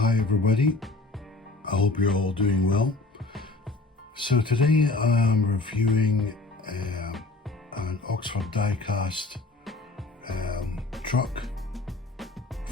Hi everybody, I hope you're all doing well. So today I'm reviewing an Oxford Diecast truck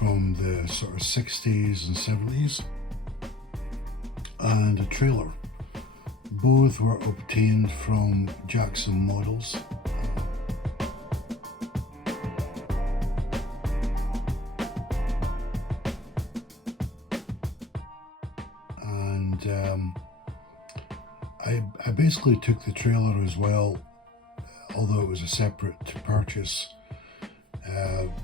from the sort of 60s and 70s and a trailer. Both were obtained from Jackson Models. I basically took the trailer as well, although it was a separate purchase,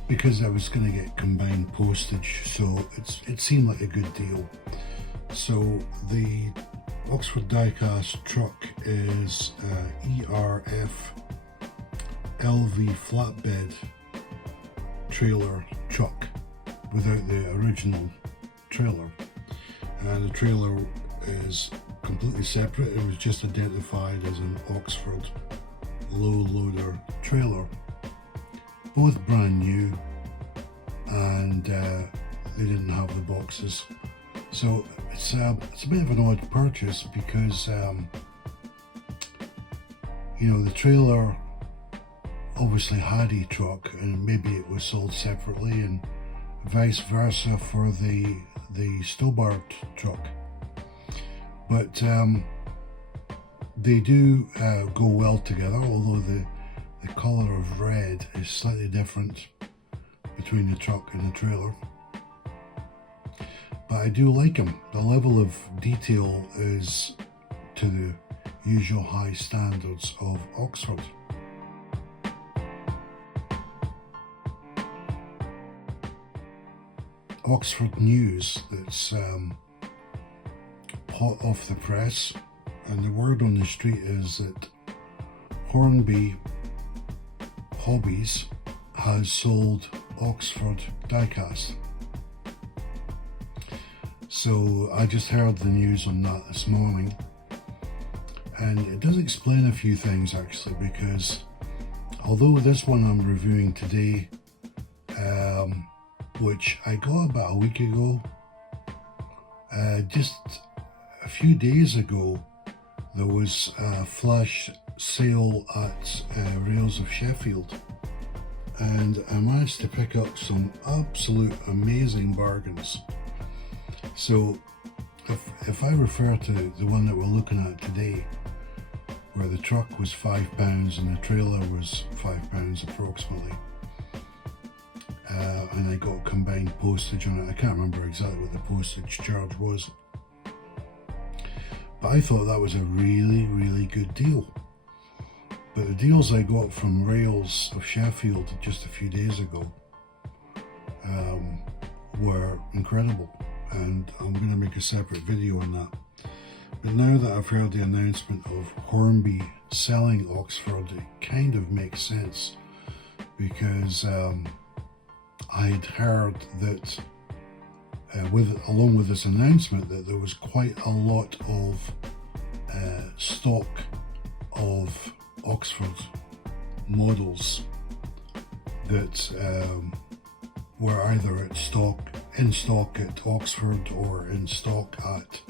because I was going to get combined postage, so it seemed like a good deal. So the Oxford Diecast truck is ERF LV flatbed trailer truck without the original trailer, and the trailer is completely separate. It was just identified as an Oxford low loader trailer. Both brand new, and they didn't have the boxes. So it's a bit of an odd purchase because the trailer obviously had a truck, and maybe it was sold separately, and vice versa for the Stobart truck. But they do go well together, although the colour of red is slightly different between the truck and the trailer. But I do like them. The level of detail is to the usual high standards of Oxford. Oxford news that's hot off the press, and the word on the street is that Hornby Hobbies has sold Oxford Diecast. So I just heard the news on that this morning, and it does explain a few things actually, because although this one I'm reviewing today, which I got about a week ago, just a few days ago there was a flash sale at Rails of Sheffield, and I managed to pick up some absolute amazing bargains. So if I refer to the one that we're looking at today, where the truck was £5 and the trailer was £5 approximately, and I got combined postage on it. I can't remember exactly what the postage charge was, but I thought that was a really good deal. But the deals I got from Rails of Sheffield just a few days ago were incredible, and I'm going to make a separate video on that. But now that I've heard the announcement of Hornby selling Oxford, it kind of makes sense, because I'd heard that along with this announcement, that there was quite a lot of stock of Oxford models that were either in stock at Oxford or in stock at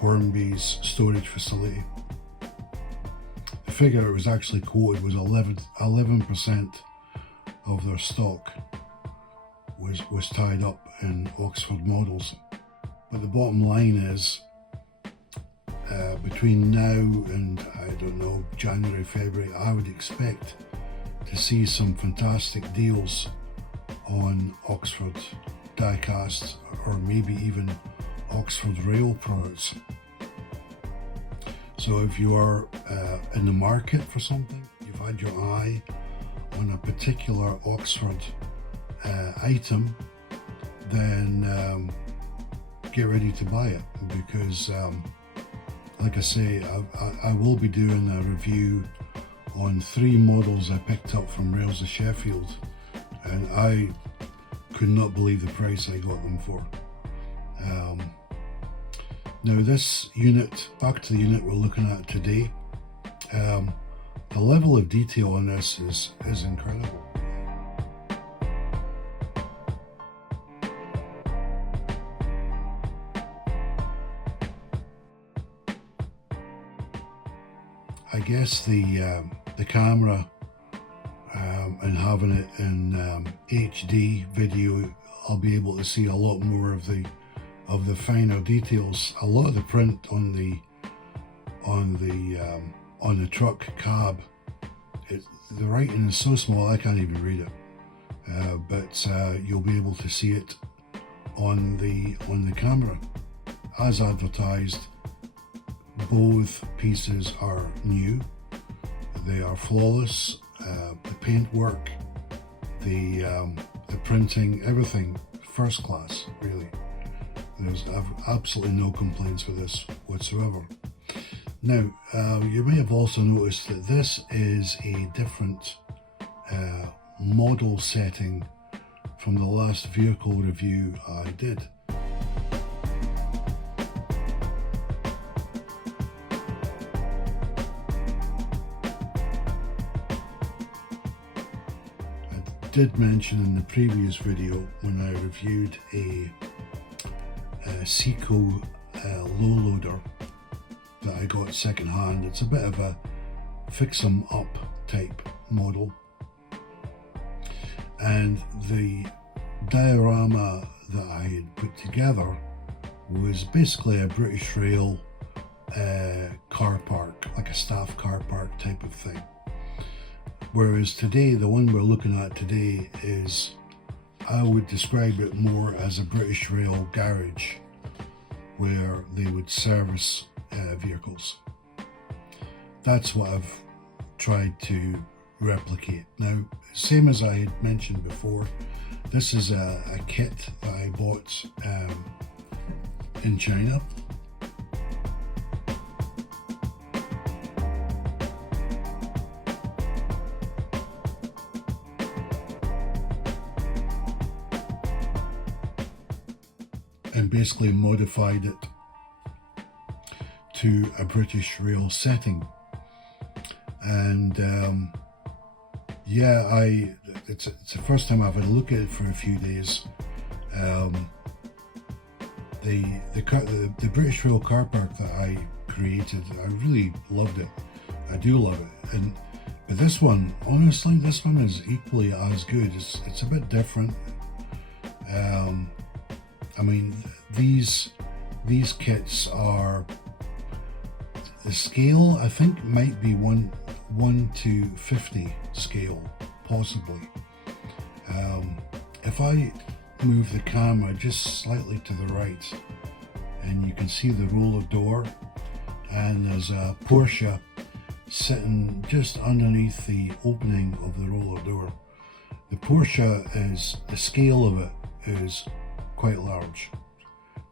Hornby's storage facility. The figure it was actually quoted was 11% of their stock was tied up in Oxford models. But the bottom line is, between now and I don't know, January, February, I would expect to see some fantastic deals on Oxford Diecast, or maybe even Oxford Rail products. So if you are in the market for something, you've had your eye on a particular Oxford item, then get ready to buy it, because like I say, I will be doing a review on 3 models I picked up from Rails of Sheffield, and I could not believe the price I got them for. Now this unit, back to the unit we're looking at today, the level of detail on this is incredible. guess the camera and having it in HD video, I'll be able to see a lot more of the finer details. A lot of the print on the truck cab, the writing is so small I can't even read it, but you'll be able to see it on the camera. As advertised, both pieces are new. They are flawless. The paintwork, the printing, everything first class, really. There's absolutely no complaints with this whatsoever. Now, you may have also noticed that this is a different model setting from the last vehicle review I did. I did mention in the previous video when I reviewed a Seco low loader that I got second hand. It's a bit of a fix 'em up type model, and the diorama that I had put together was basically a British Rail car park, like a staff car park type of thing. Whereas today, the one we're looking at today is, I would describe it more as a British Rail garage where they would service vehicles. That's what I've tried to replicate. Now, same as I had mentioned before, this is a kit that I bought in China. And basically modified it to a British Rail setting. And yeah, it's the first time I've had a look at it for a few days. The British Rail car park that I created, I really loved it. I do love it. But this one, honestly, this one is equally as good. It's a bit different. I mean, these kits are, the scale I think might be 1 to 50 scale, possibly. If I move the camera just slightly to the right, and you can see the roller door, and there's a Porsche sitting just underneath the opening of the roller door. The Porsche is, the scale of it is quite large.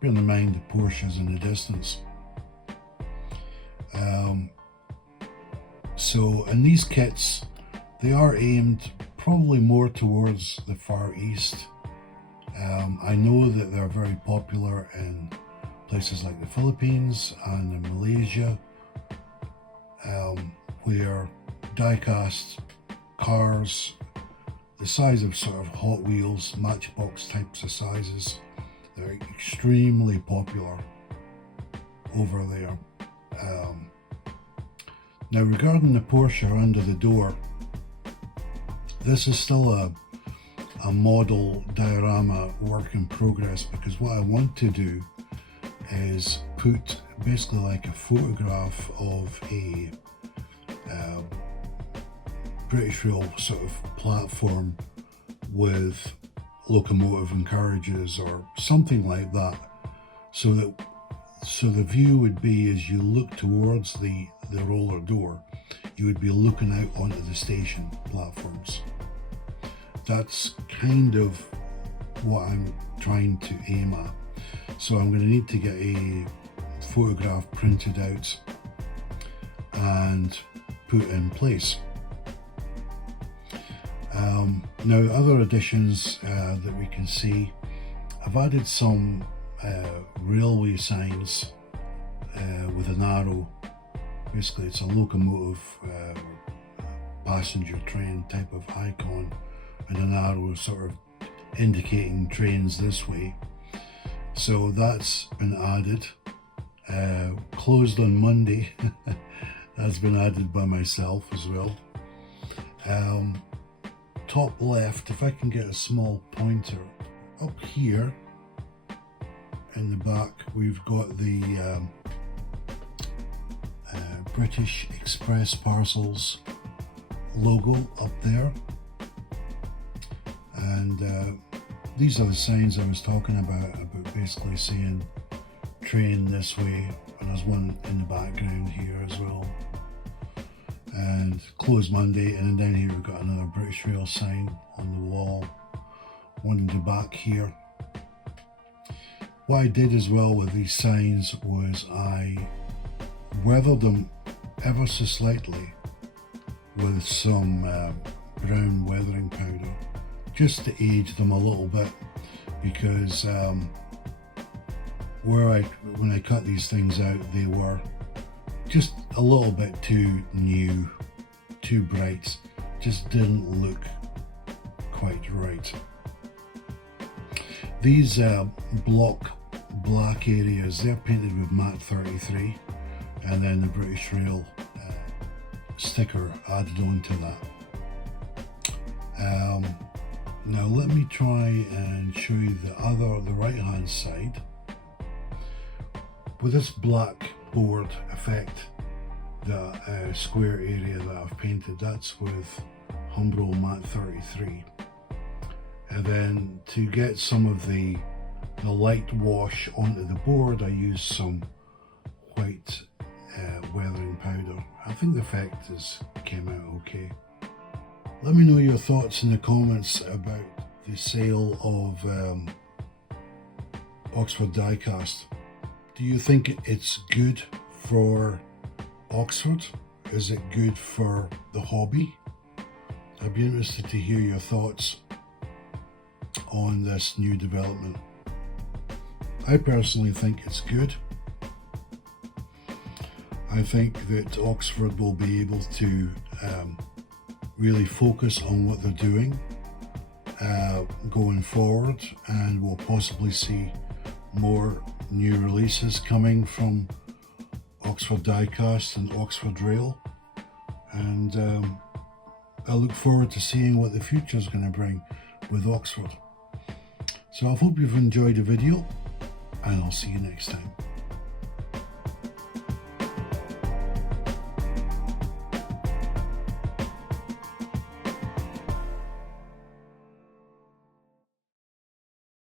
Bearing in mind the Porsche's in the distance. So, and these kits, they are aimed probably more towards the Far East. I know that they're very popular in places like the Philippines and in Malaysia, where die-cast cars, the size of sort of Hot Wheels, Matchbox types of sizes, they're extremely popular over there. Now, regarding the Porsche under the door, this is still a model diorama work in progress, because what I want to do is put basically like a photograph of a British Rail sort of platform with locomotive and carriages or something like that, so the view would be, as you look towards the roller door, you would be looking out onto the station platforms. That's kind of what I'm trying to aim at. So I'm going to need to get a photograph printed out and put in place. Now, other additions that we can see, I've added some railway signs with an arrow. Basically, it's a locomotive passenger train type of icon, and an arrow sort of indicating trains this way. So that's been added. Closed on Monday. That's been added by myself as well. Top left, if I can get a small pointer, up here in the back we've got the British Express Parcels logo up there, and these are the signs I was talking about basically saying train this way, and there's one in the background here as well, and closed Monday. And then down here we've got another British Rail sign on the wall, one in the back here. What I did as well with these signs was I weathered them ever so slightly with some brown weathering powder, just to age them a little bit, because when I cut these things out, they were just a little bit too new, too bright, just didn't look quite right. These block black areas, they're painted with matte 33, and then the British Rail sticker added on to that. Now let me try and show you the right hand side. With this black board effect, the square area that I've painted, that's with Humbrol matte 33. And then to get some of the light wash onto the board, I used some white weathering powder. I think the effect came out okay. Let me know your thoughts in the comments about the sale of Oxford Diecast. Do you think it's good for Oxford? Is it good for the hobby? I'd be interested to hear your thoughts on this new development. I personally think it's good. I think that Oxford will be able to really focus on what they're doing going forward, and we'll possibly see more new releases coming from Oxford Diecast and Oxford Rail, and I look forward to seeing what the future is going to bring with Oxford. So I hope you've enjoyed the video, and I'll see you next time.